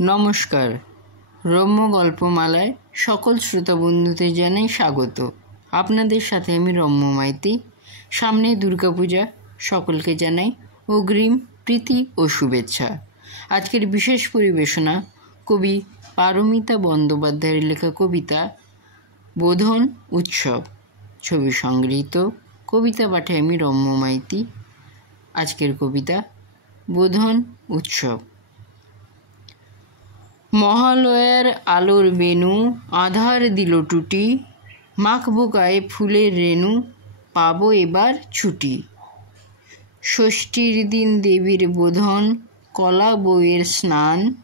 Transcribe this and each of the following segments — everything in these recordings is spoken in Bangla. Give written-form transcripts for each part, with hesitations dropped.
নমস্কার। রম্য গল্পমালায় সকল শ্রোতা বন্ধুদের জানাই স্বাগত। আপনাদের সাথে আমি রম্য মাইতি। সামনে দুর্গাপূজা, সকলকে জানাই অগ্রিম প্রীতি ও শুভেচ্ছা। আজকের বিশেষ পরিবেশনা কবি পারমিতা বন্দ্যোপাধ্যায়ের লেখা কবিতা বোধন উৎসব। ছবি সংগৃহীত। কবিতা পাঠে আমি রম্য মাইতি। আজকের কবিতা বোধন উৎসব। মহালয়ার আলোর বেনু আধার দিল টুটি, মাখবো গায়ে ফুলের রেণু, পাবো এবার ছুটি। ষষ্ঠীর দিন দেবীর বোধন, কলা বউয়ের স্নান,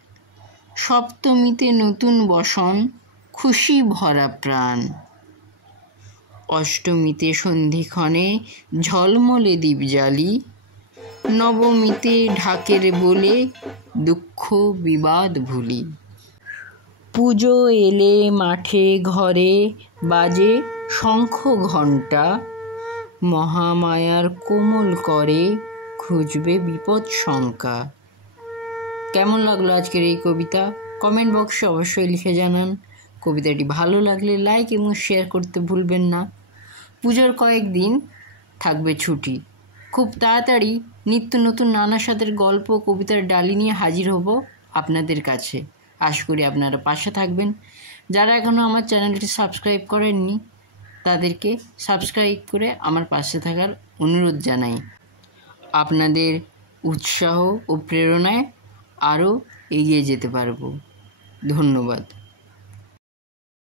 সপ্তমীতে নতুন বসন, খুশি ভরা প্রাণ। অষ্টমীতে সন্ধিক্ষণে ঝলমলে দীপজালি, নবমীতে ঢাকের বলে দুঃখ বিবাদ ভুলি। পুজো এলে মাঠে ঘরে বাজে শঙ্খ ঘণ্টা, মহামায়ার কোমল করে খুঁজবে বিপদ শঙ্কা। কেমন লাগলো আজকের এই কবিতা? কমেন্ট বক্সে অবশ্যই লিখে জানান। কবিতাটি ভালো লাগলে লাইক এবং শেয়ার করতে ভুলবেন না। পুজোর কয়েকদিন থাকবে ছুটি। খুব তাড়াতাড়ি নিত্য নতুন নানা স্বাদের গল্প কবিতার ডালি নিয়ে হাজির হব আপনাদের কাছে। আশা করি আপনারা পাশে থাকবেন। যারা এখনও আমার চ্যানেলটি সাবস্ক্রাইব করেননি তাদেরকে সাবস্ক্রাইব করে আমার পাশে থাকার অনুরোধ জানাই। আপনাদের উৎসাহ ও প্রেরণায় আরও এগিয়ে যেতে পারব। ধন্যবাদ।